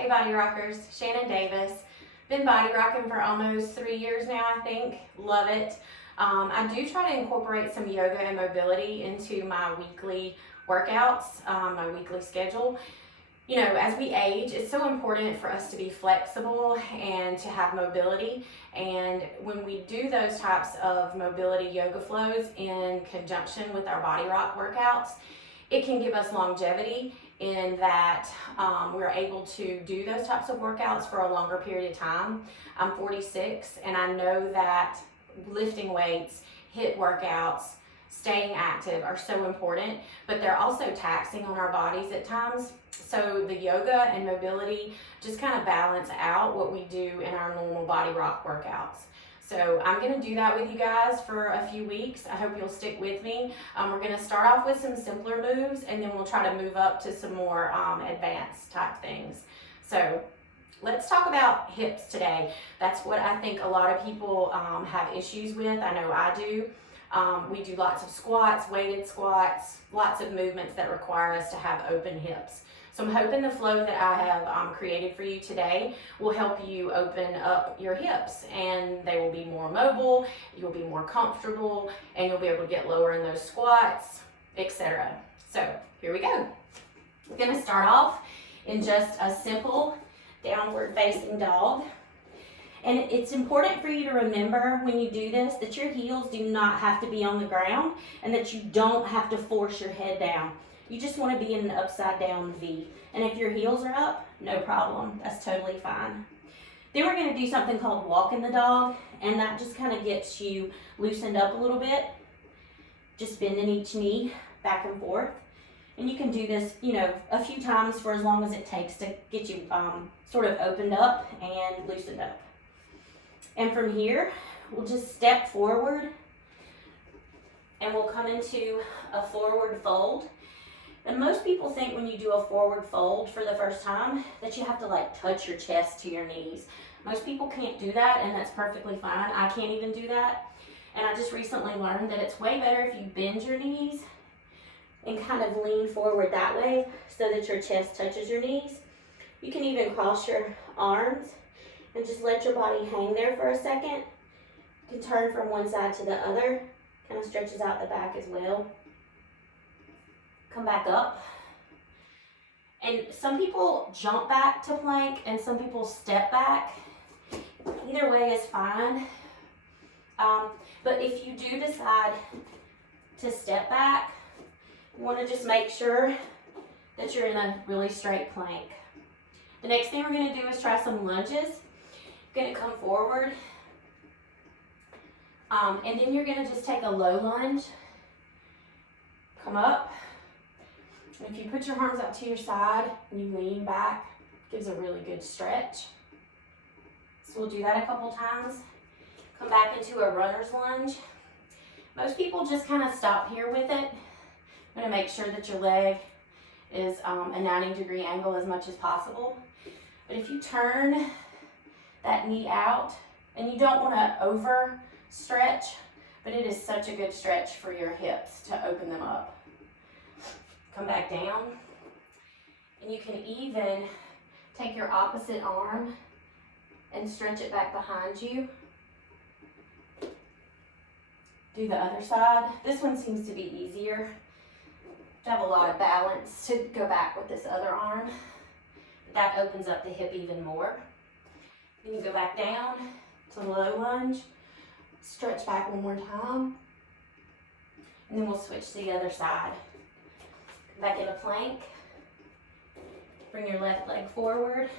Hey Body Rockers, Shannon Davis. Been body rocking for almost 3 years now, I think. Love it. I do try to incorporate some yoga and mobility into my weekly workouts, my weekly schedule. You know, as we age, it's so important for us to be flexible and to have mobility. And when we do those types of mobility yoga flows in conjunction with our body rock workouts, it can give us longevity in that we're able to do those types of workouts for a longer period of time. I'm 46 and I know that lifting weights, HIIT workouts, staying active are so important, but they're also taxing on our bodies at times. So the yoga and mobility just kind of balance out what we do in our normal body rock workouts. So I'm going to do that with you guys for a few weeks. I hope you'll stick with me. We're going to start off with some simpler moves and then we'll try to move up to some more advanced type things. So let's talk about hips today. That's what I think a lot of people have issues with. I know I do. We do lots of squats, weighted squats, lots of movements that require us to have open hips. So I'm hoping the flow that I have created for you today will help you open up your hips and they will be more mobile, you'll be more comfortable, and you'll be able to get lower in those squats, etc. So here we go. We're going to start off in just a simple downward facing dog. And it's important for you to remember when you do this that your heels do not have to be on the ground and that you don't have to force your head down. You just want to be in an upside down V. And if your heels are up, no problem. That's totally fine. Then we're going to do something called walking the dog, and that just kind of gets you loosened up a little bit. Just bending each knee back and forth. And you can do this, you know, a few times for as long as it takes to get you sort of opened up and loosened up. And from here, we'll just step forward and we'll come into a forward fold. And most people think when you do a forward fold for the first time that you have to like touch your chest to your knees. Most people can't do that, and that's perfectly fine. I can't even do that. And I just recently learned that it's way better if you bend your knees and kind of lean forward that way so that your chest touches your knees. You can even cross your arms and just let your body hang there for a second. You can turn from one side to the other. Kind of stretches out the back as well. Come back up. And some people jump back to plank and some people step back. Either way is fine. But if you do decide to step back, you want to just make sure that you're in a really straight plank. The next thing we're going to do is try some lunges. You're going to come forward. And then you're going to just take a low lunge. Come up. And if you put your arms out to your side and you lean back, it gives a really good stretch. So we'll do that a couple times. Come back into a runner's lunge. Most people just kind of stop here with it. I'm going to make sure that your leg is a 90-degree angle as much as possible. But if you turn that knee out, and you don't want to over stretch, but it is such a good stretch for your hips to open them up. Come back down, and you can even take your opposite arm and stretch it back behind you. Do the other side. This one seems to be easier. You have a lot of balance to go back with this other arm. That opens up the hip even more. Then you go back down to low lunge, stretch back one more time, and then we'll switch to the other side. Back into plank. Bring your left leg forward.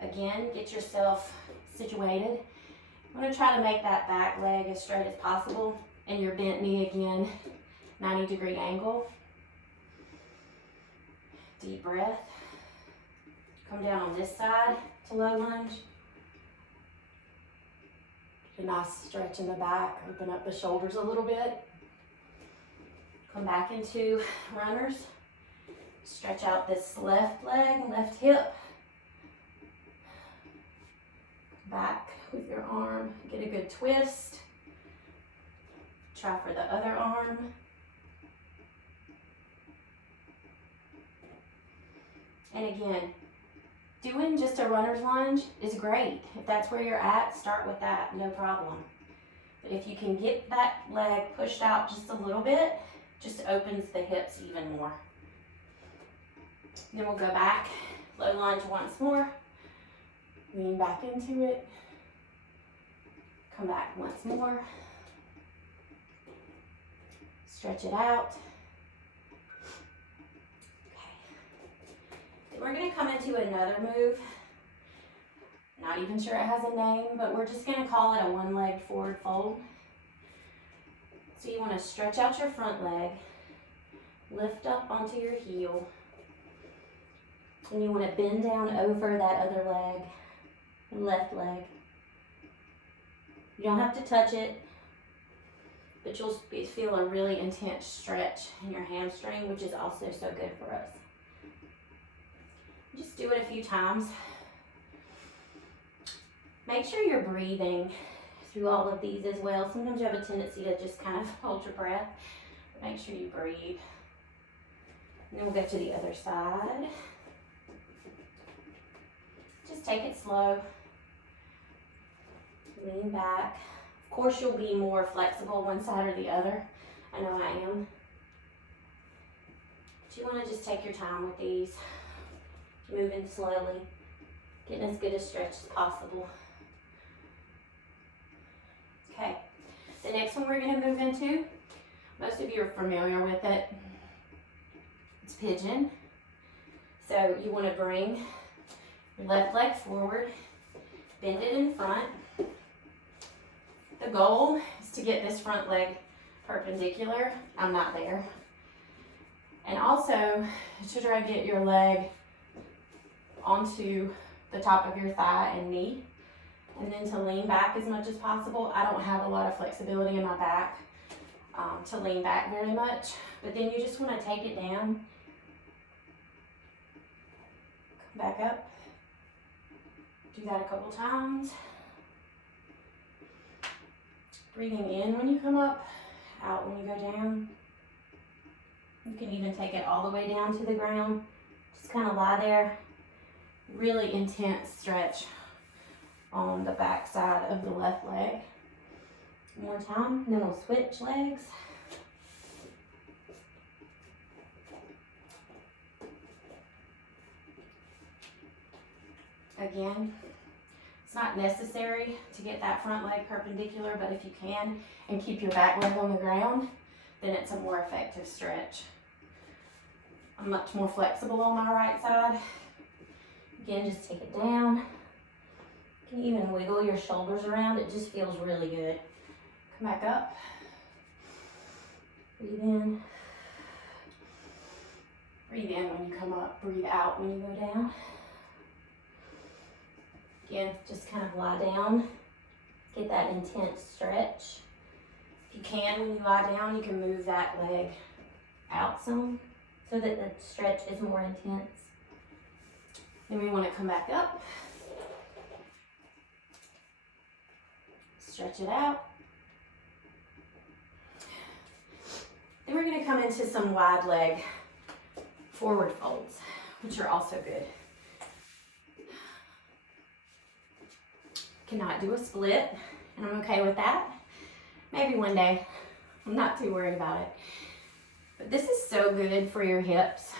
Again, get yourself situated. I'm going to try to make that back leg as straight as possible, and your bent knee again, 90-degree angle. Deep breath. Come down on this side to low lunge. A nice stretch in the back. Open up the shoulders a little bit. Come back into runners. Stretch out this left leg, left hip. Back with your arm. Get a good twist. Try for the other arm. And again, doing just a runner's lunge is great. If that's where you're at, start with that, no problem. But if you can get that leg pushed out just a little bit, just opens the hips even more. Then we'll go back, low lunge once more, lean back into it, come back once more, stretch it out. We're going to come into another move. Not even sure it has a name, but we're just going to call it a one-leg forward fold. So you want to stretch out your front leg, lift up onto your heel, and you want to bend down over that other leg, left leg. You don't have to touch it, but you'll feel a really intense stretch in your hamstring, which is also so good for us. Just do it a few times. Make sure you're breathing through all of these as well. Sometimes you have a tendency to just kind of hold your breath. But make sure you breathe. And then we'll go to the other side. Just take it slow. Lean back. Of course, you'll be more flexible one side or the other. I know I am. But you want to just take your time with these. Moving slowly, getting as good a stretch as possible. Okay, the next one we're going to move into, most of you are familiar with it. It's pigeon. So you want to bring your left leg forward, bend it in front. The goal is to get this front leg perpendicular. I'm not there. And also to try to get your leg onto the top of your thigh and knee, and then to lean back as much as possible. I don't have a lot of flexibility in my back to lean back very much, but then you just want to take it down, come back up, do that a couple times. Breathing in when you come up, out when you go down. You can even take it all the way down to the ground. Just kind of lie there. Really intense stretch on the back side of the left leg. One more time, then we'll switch legs. Again, it's not necessary to get that front leg perpendicular, but if you can and keep your back leg on the ground, then it's a more effective stretch. I'm much more flexible on my right side. Again, just take it down. You can even wiggle your shoulders around. It just feels really good. Come back up. Breathe in. Breathe in when you come up. Breathe out when you go down. Again, just kind of lie down. Get that intense stretch. If you can, when you lie down, you can move that leg out some so that the stretch is more intense. Then we want to come back up. Stretch it out. Then we're going to come into some wide leg forward folds, which are also good. Cannot do a split, and I'm okay with that. Maybe one day. I'm not too worried about it. But this is so good for your hips.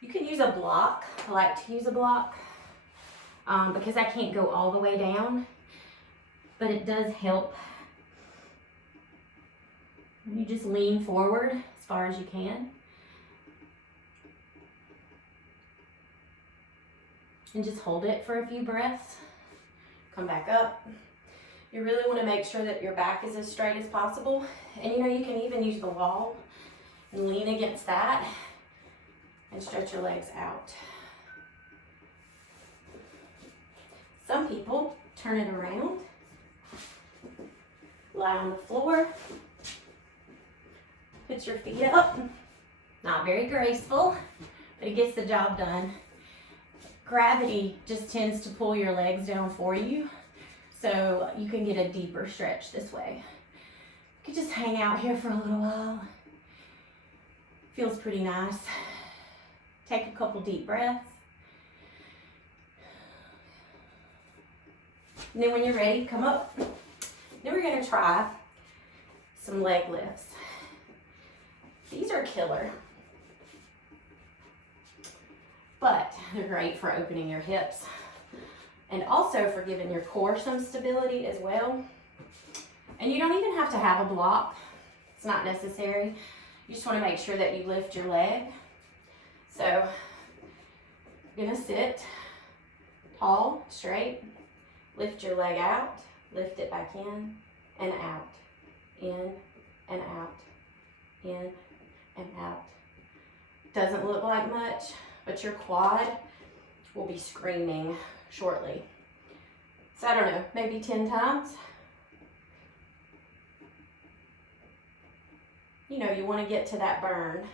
You can use a block. I like to use a block because I can't go all the way down, but it does help. You just lean forward as far as you can. And just hold it for a few breaths. Come back up. You really want to make sure that your back is as straight as possible. And you can even use the wall and lean against that and stretch your legs out. Some people turn it around, lie on the floor, put your feet up. Not very graceful, but it gets the job done. Gravity just tends to pull your legs down for you, so you can get a deeper stretch this way. You can just hang out here for a little while. Feels pretty nice. take a couple deep breaths. And then when you're ready, come up. Then we're gonna try some leg lifts. These are killer, but they're great for opening your hips and also for giving your core some stability as well. And you don't even have to have a block. It's not necessary. You just want to make sure that you lift your leg. So you're gonna sit tall, straight, lift your leg out, lift it back in and out, in and out, in and out. Doesn't look like much, but your quad will be screaming shortly. So I don't know, maybe 10 times. You know, you want to get to that burn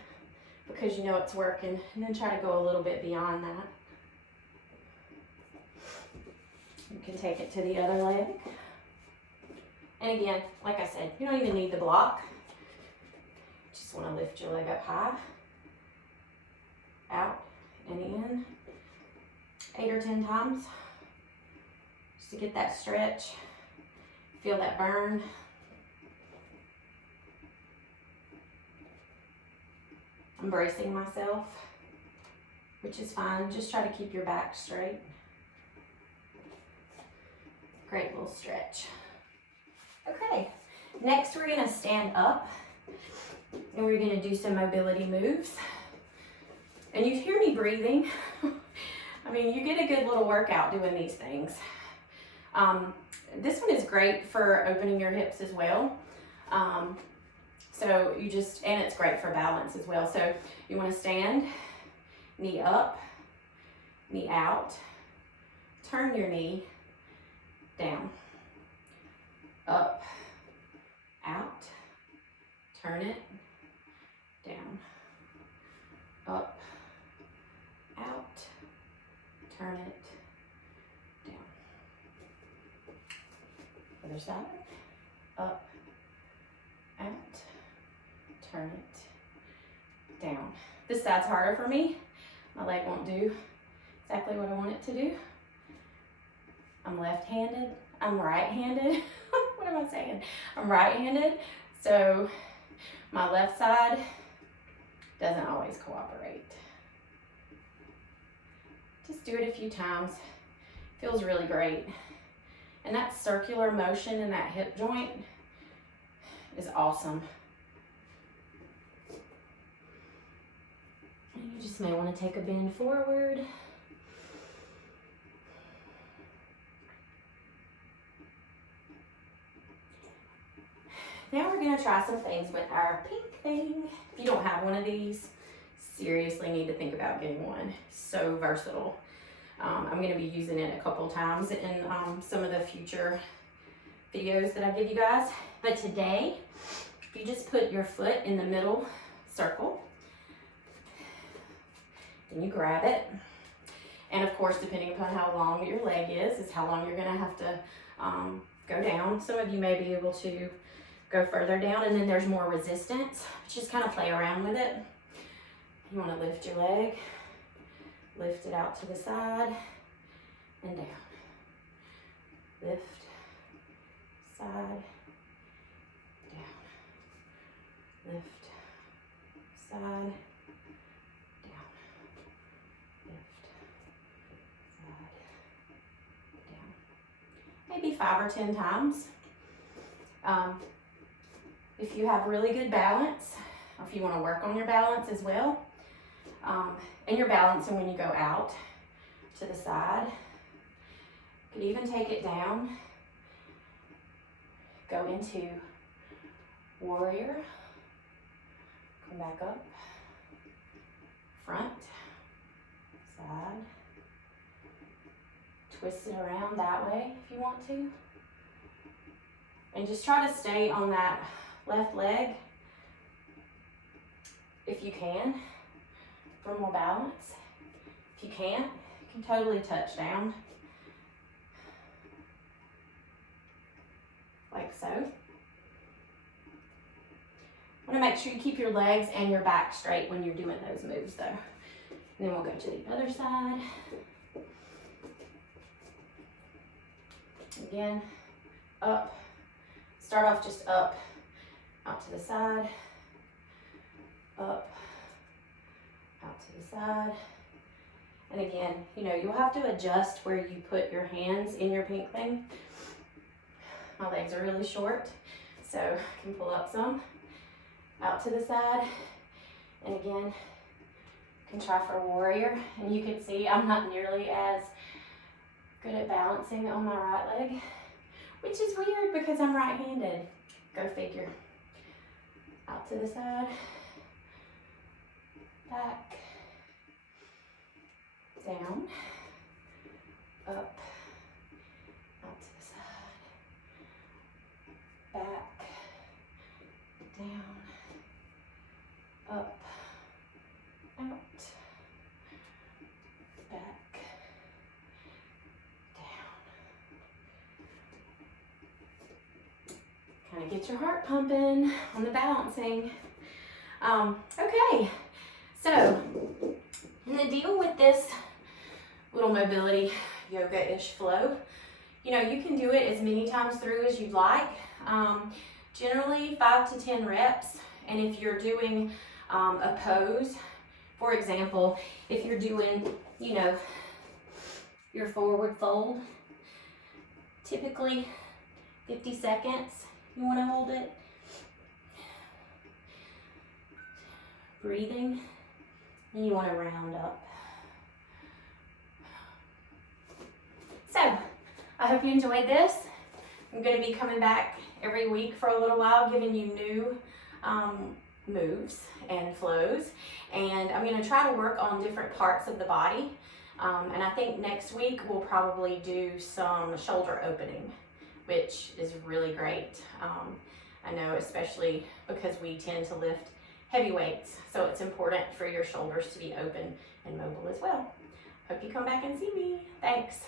because you know it's working, and then try to go a little bit beyond that. You can take it to the other leg. And again, like I said, you don't even need the block. Just want to lift your leg up high, out and in, 8 or 10 times, just to get that stretch, feel that burn. I'm bracing myself, which is fine. Just try to keep your back straight. Great little stretch. Okay, next we're gonna stand up and we're gonna do some mobility moves. And you hear me breathing. I mean, you get a good little workout doing these things. This one is great for opening your hips as well. So you just, and it's great for balance as well. So you wanna stand, knee up, knee out, turn your knee down, up, out, turn it, down, up, out, turn it, down. Other side, up, out, turn it, down. This side's harder for me. My leg won't do exactly what I want it to do. I'm left-handed, I'm right-handed. What am I saying? I'm right-handed, so my left side doesn't always cooperate. Just do it a few times. Feels really great. And that circular motion in that hip joint is awesome. And you just may want to take a bend forward. Now we're gonna try some things with our pink thing. If you don't have one of these, seriously need to think about getting one. So versatile. I'm gonna be using it a couple times in some of the future videos that I give you guys. But today, if you just put your foot in the middle circle, then you grab it. And of course, depending upon how long your leg is how long you're gonna have to go down. Some of you may be able to go further down, and then there's more resistance. Just kind of play around with it. You want to lift your leg, lift it out to the side and down. Lift, side, down. Lift, side, down. Lift, side, down. Maybe 5 or 10 times. If you have really good balance, or if you want to work on your balance as well, and your balance and when you go out to the side, you could even take it down, go into warrior, come back up, front, side, twist it around that way if you want to, and just try to stay on that left leg if you can for more balance. If you can't, you can totally touch down like so. Want to make sure you keep your legs and your back straight when you're doing those moves though. And then we'll go to the other side. Again, up. Start off just up, out to the side, up, out to the side. And again, you know, you'll have to adjust where you put your hands in your pink thing. My legs are really short, so I can pull up some, out to the side. And again, you can try for warrior. And you can see I'm not nearly as good at balancing on my right leg, which is weird because I'm right-handed. Go figure. Out to the side, back, down, up, out to the side, back, down, up, out, back, down. Kind of get your heart pumping on the balancing. Okay, so and the deal with this little mobility yoga-ish flow, you know, you can do it as many times through as you'd like. Generally 5 to 10 reps. And if you're doing a pose, for example, if you're doing, you know, your forward fold, typically 50 seconds, you want to hold it. Breathing, and you want to round up. So, I hope you enjoyed this. I'm going to be coming back every week for a little while, giving you new moves and flows. And I'm going to try to work on different parts of the body. And I think next week we'll probably do some shoulder opening, which is really great. I know, especially because we tend to lift heavy weights, so it's important for your shoulders to be open and mobile as well. Hope you come back and see me. Thanks.